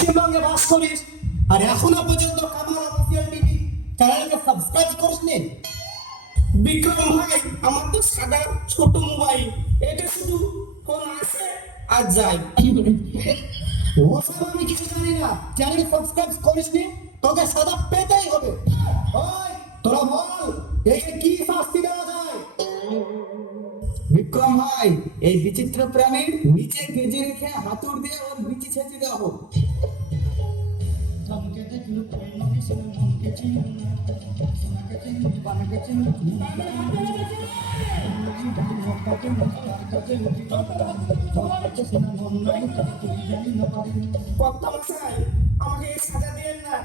পশ্চিমবঙ্গে বাস করিস। আর এখনও পর্যন্ত কামাল অফিসিয়াল টিভি চ্যানেলকে সাবস্ক্রাইব করিসনি? বিক্রম ভাই, আমার তো সাদা ছোট মোবাইল। এটা শুধু ফোন আসে আর যায়। ওসব আমি কিছু জানি না। চ্যানেল সাবস্ক্রাইব করিসনি, তোকে সাদা পেতেই হবে। তোরা বল, একে কি শাস্তি দেওয়া যায়? বিক্রম ভাই এই বিচিত্র প্রাণীর নিচে গেজে রেখে হাতুড় দিয়ে ওর বিচি ছেঁচে দেওয়া হোক। আমাকে সাজা দিয়েন না।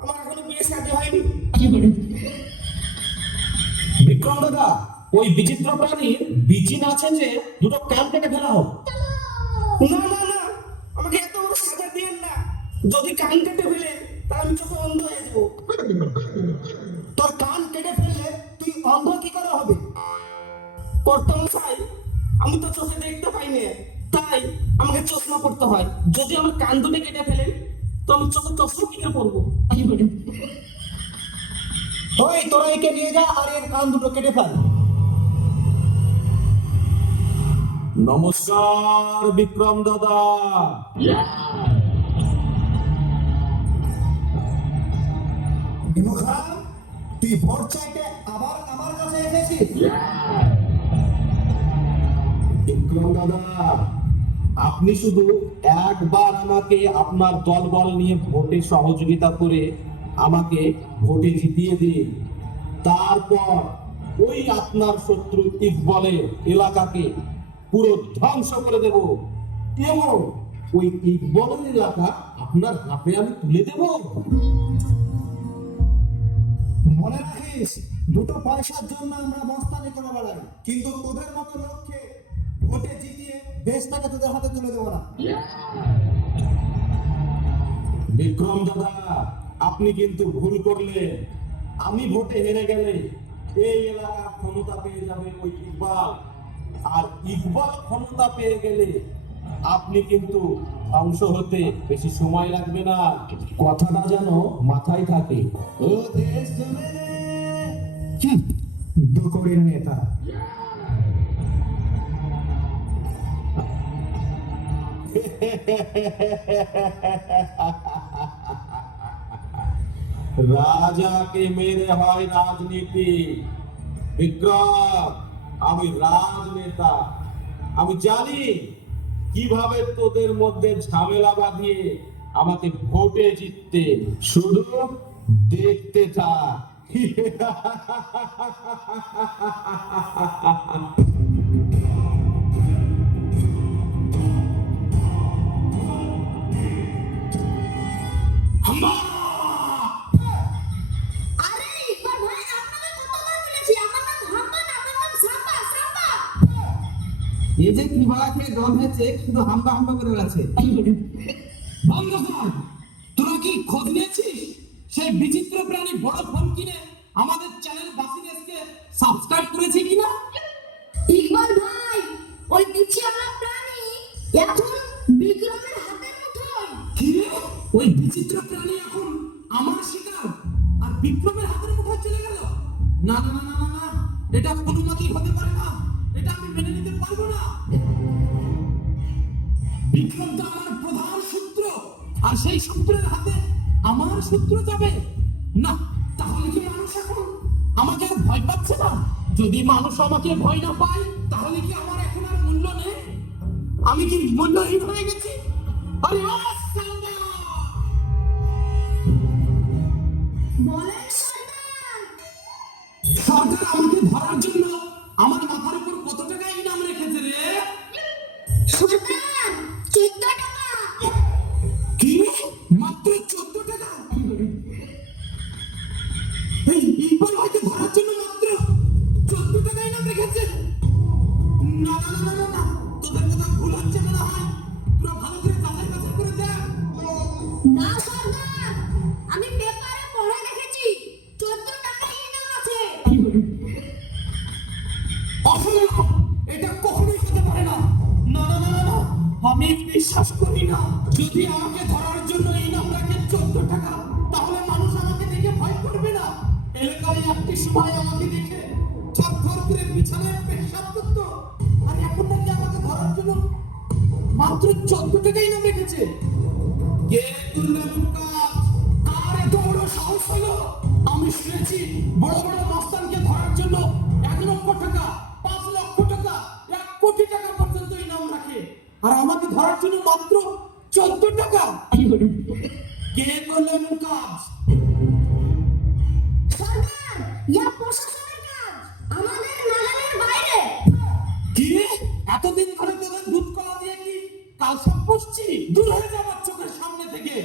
আমার এখনও বিয়ে শাদী হয়নি। বিক্রম দাদা ওই বিচিত্র প্রাণীর বিচি আছে যে দুটো কান কেটে ফেলা হোক। না না না আমাকে এত বড় সাজা দিয়েন না। যদি কান কেটে ফেলে তাহলে আমি চোখে অন্ধ হয়ে যাব। তোর কান কেটে ফেললে তুই অন্ধ কি করে হবে? কর্তা মশাই আমি তো চোখে দেখতে পাই না তাই আমাকে চশমা পড়তে হয়। যদি আমার কান দুটো কেটে ফেলেন তো আমি চোখে চশমা কিনে পড়ব ওই তোরা একে নিয়ে যা আর এর কান দুটো কেটে ফেল। নমস্কার, বিক্রম দাদা। তুই ভোট চাইতে আবার আমার কাছে এসেছিস? বিক্রম দাদা, আপনি শুধু একবার আমাকে আপনার দলবল নিয়ে ভোটে সহযোগিতা করে আমাকে ভোটে জিতিয়ে দিন। তারপর ওই আপনার শত্রু ইকবলের এলাকাকে পুরো ধ্বংস করে দেব। এবং ওই ইকবলের এলাকা আপনার হাতে আমি তুলে দেব। মনে রাখিস, দুটো পয়সার জন্য আমরা মস্তানি করে বেড়াই, কিন্তু তোদের মতো লোককে ভোটে জিতিয়ে দেশটাকে তোদের হাতে তুলে দেবো না। বিক্রম দাদা, আপনি কিন্তু ভুল করলেন। আমি ভোটে হেরে গেলে এই এলাকার ক্ষমতা পেয়ে যাবে ওই ইকবাল। আর ইকবাল ক্ষমতা পেয়ে গেলে আপনি কিন্তু ধ্বংস হতে বেশি সময় লাগবে না। কথাটা যেন মাথায় থাকে। ও দেশ জমে নেতা। রাজাকে মেরে হয় রাজনীতি। বিক্রম আমি রাজনেতা। আমি জানি কীভাবে তোদের মধ্যে ঝামেলা বাঁধিয়ে আমাকে ভোটে জিততে শুধু দেখতে থাক। আরে এ যে কি ভাড়া খেয়ে জল হয়েছে শুধু হাম্বা হাম্বা করে বেড়াচ্ছে। বন্ধ কর। তোরা কি খোঁজ নিয়েছিস? সেই বিচিত্র প্রাণী বড় ফোন কিনে আমাদের চ্যানেল বাসিনেসকে সাবস্ক্রাইব করেছে কিনা? ইকবাল ভাই ওই বিচিত্র প্রাণী এখন বিক্রমের হাতের মুঠোয়। কি ওই বিচিত্র প্রাণী এখন আমার শিকার আর বিপ্লবের হাতের মুঠোয় চলে গেল? না না না না না এটা কোনো মতেই হতে পারে না। মেনে নিতে পারব না। বিক্রম তো আমার প্রধান সূত্র আর সেই সূত্রের হাতে আমার সূত্র যাবে। না, তাহলে কি মানুষ এখন আমাকে আর ভয় পাচ্ছে না? যদি মানুষ আমাকে ভয় না পায়, তাহলে কি আমার এখন আর মূল্য নেই? আমি কি মূল্যহীন হয়ে গেছি? আরে না সরকার কাল সব পশ্চিম দূর হয়ে যাওয়ার চোখের সামনে থেকে।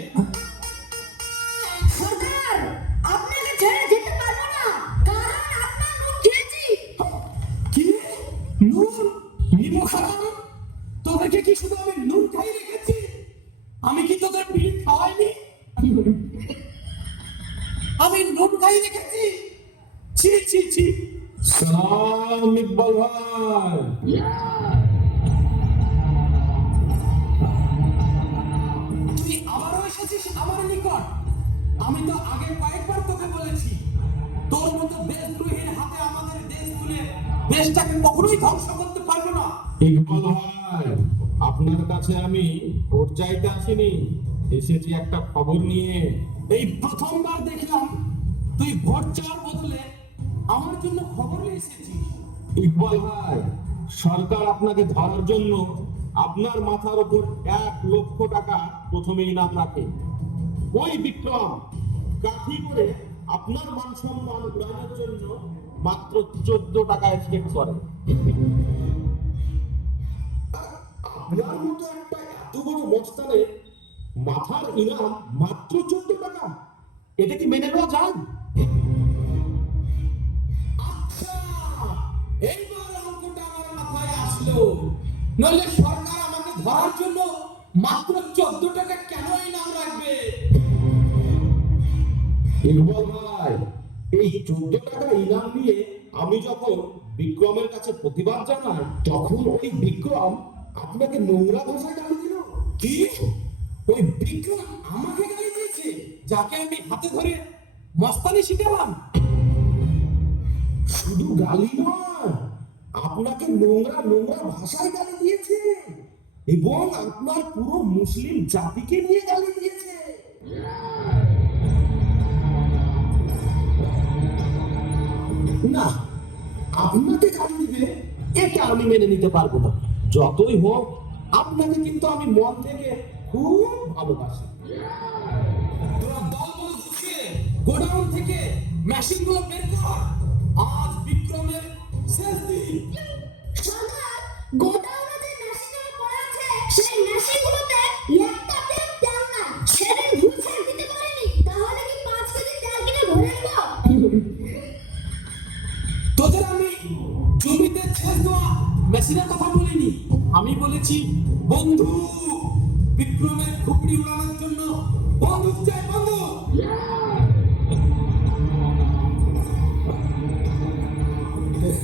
ইকবাল আপনার কাছে আমি ভোট চাইতে আসিনি। এসেছি একটা খবর নিয়ে। এই প্রথমবার দেখলাম তুই ভোট চাওয়ার বদলে আমার জন্য খবর নিয়ে এসেছিস। ইকবাল ভাই সরকার আপনাকে ধরার জন্য আপনার মাথার উপর এক লক্ষ টাকা প্রথমে ইনাম রাখে। ওই বিক্রম কাঠি করে আপনার মান সম্মান উড়ানোর জন্য মাত্র চোদ্দ টাকায় চেক করে। আপনার মতো একটা এত বড় মস্তানে মাথার ইনাম মাত্র চোদ্দ টাকা। এটা কি মেনে নেওয়া যায়? আচ্ছা এইবার অঙ্কটা আমার মাথায় আসলো। নইলে সরকার আমাকে ধরার জন্য মাত্র চোদ্দ টাকা কেন ইনাম রাখবে? ইকবাল ভাই, এই চোদ্দ টাকা ইনাম নিয়ে আমি যখন বিক্রমের কাছে প্রতিবাদ জানাই, তখন ওই বিক্রম আপনাকে নোংরা ভাষায় গালি দিল কি? ওই বিক্রম আমাকে গালি দিয়েছে, যাকে আমি হাতে ধরে মস্তানি শিখালাম। শুধু গালি নয়, আপনাকে নোংরা নোংরা ভাষায় গালি দিয়েছে, এবং আপনার পুরো মুসলিম জাতিকে নিয়ে গালি দিয়েছে। না, আপনাকে গালি দিবে এটা আমি মেনে নিতে পারব না। যতই হোক, আপনাকে কিন্তু আমি মন থেকে খুব ভালোবাসি। তোরা দল গোডাউন থেকে মেশিনগুলো বের কর।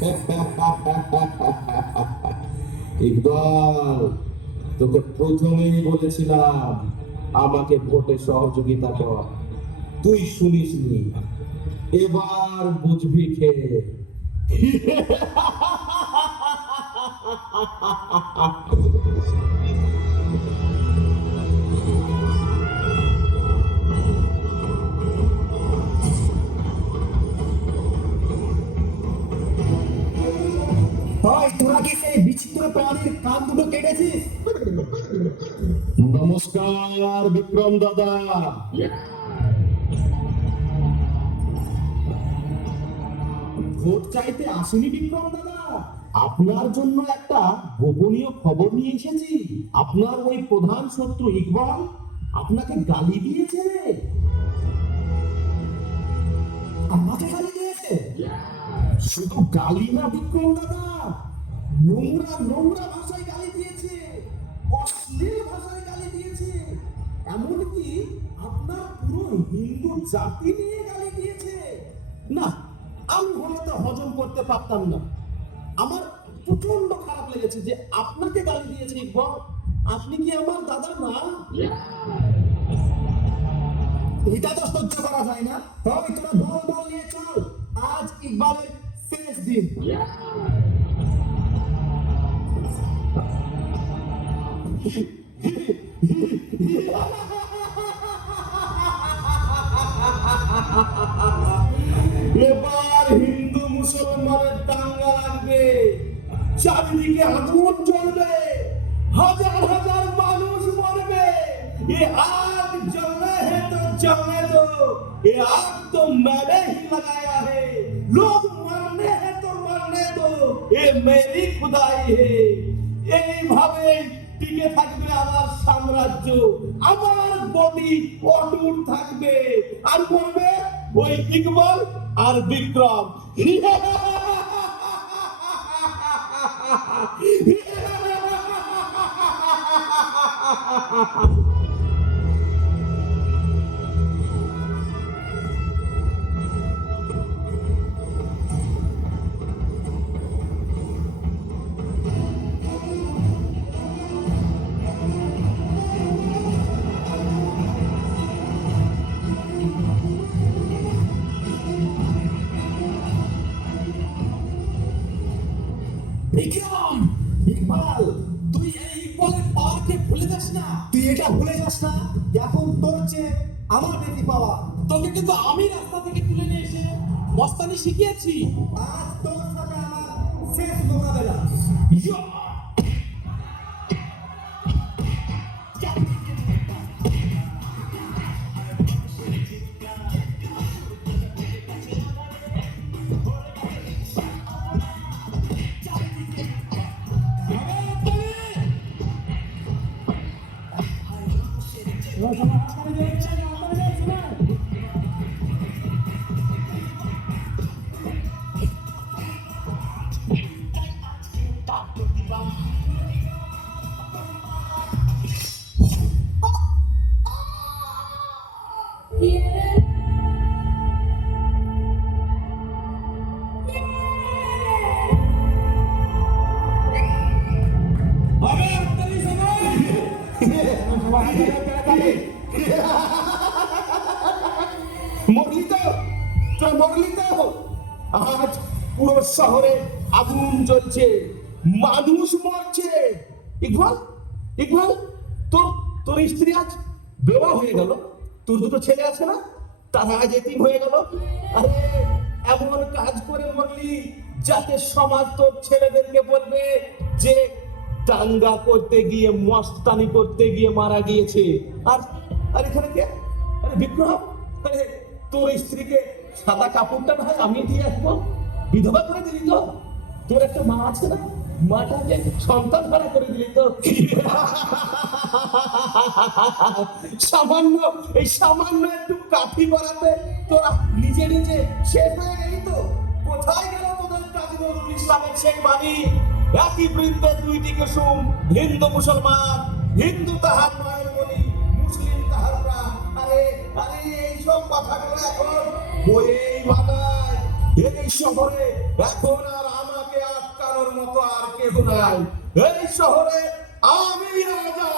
ইকবাল তোকে প্রথমেই বলেছিলাম আমাকে ভোটে সহযোগিতা কর। তুই শুনিস নি এবার বুঝবি খেয়ে সেই বিচিত্র কান দুটো কেটেছিস নমস্কার বিক্রম দাদা। ভোট চাইতে আসেনি বিক্রম দাদা। আপনার জন্য একটা গোপনীয় খবর নিয়ে এসেছি। আপনার ওই প্রধান শত্রু ইকবাল আপনাকে গালি দিয়েছে। আমাকে গালি দিয়েছে। শুধু গালি না বিক্রম দাদা। নোংরা নোংরা ভাষায় গালি দিয়েছে, অশ্লীল ভাষায় গালি দিয়েছে। এমনকি আপনার পুরো হিন্দু জাতি নিয়ে গালি দিয়েছে। না, আমি হয়তো হজম করতে পারতাম না। আমার প্রচণ্ড খারাপ লেগেছে যে আপনাকে গালি দিয়েছে ইকবাল। আপনি কি আমার দাদা না? এটা তো সহ্য করা যায় না। হয় তোরা বল বল নিয়ে চল। আজ ইকবালের শেষ দিন। এবার হিন্দু মুসলমানের দাঙ্গা লাগবে চারিদিকে আগুন জ্বলবে হাজার হাজার মানুষ মরবে এ আগ জ্বলে হে তো জ্বলে তো এ আগ তো मैंने ही लगाया है लोग मरने हैं तो मरने दो এ মেরি খুদাই হে এইভাবে টিকে থাকবে আমার সাম্রাজ্য। আমার গতি অটুট থাকবে। আর বলবে ওই ইকবাল আর বিক্রম বিক্রম। ইকবাল তুই এই ইকবালের পাওয়াকে ভুলে যাস না। তুই এটা ভুলে যাস না এখন তোর চেয়ে আমার বেশি পাওয়া। তোকে কিন্তু আমি রাস্তা থেকে তুলে নিয়ে এসে মস্তানি শিখিয়েছি। আজ তোর সাথে আমার শেষ মোকাবেলা। Vamos শহরে আগুন জ্বলছে, মানুষ মরছে। ইকবাল ইকবাল, তোর তোর স্ত্রী আজ বেওয়া হয়ে গেল। তোর দুটো ছেলে আছে না? তারা আজ এতিম হয়ে গেল। আরে, এমন কাজ করে মরলি যাতে সমাজ তোর ছেলেদেরকে বলবে যে দাঙ্গা করতে গিয়ে, মস্তানি করতে গিয়ে মারা গিয়েছে। আর আর এখানে কে? আরে, বিক্রম। আরে, তোর স্ত্রীকে সাদা কাপড়টা না আমি দিয়ে আসব? বিধবা করে দিলি তো? তোর একটা মা আছে না? মাটাকে সন্তান হারা করে দিলি তো? সামান্য, এই সামান্য একটু কাঠি করাতে তোরা নিজে নিজে শেষ হয়ে গেলি তো। কোথায় গেল তোদের কাজী ইসলামের শেখ বাণী? একই বৃন্দে দুইটি কুসুম, হিন্দু মুসলমান, হিন্দু তাহার মায়ের বলি, মুসলিম তাহার প্রাণ। আরে আরে এইসব কথাগুলো এখন বইয়েই মানায় এই শহরে এখন আর আমাকে আটকানোর মতো আর কেউ নাই। এই শহরে আমি রাজা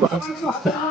but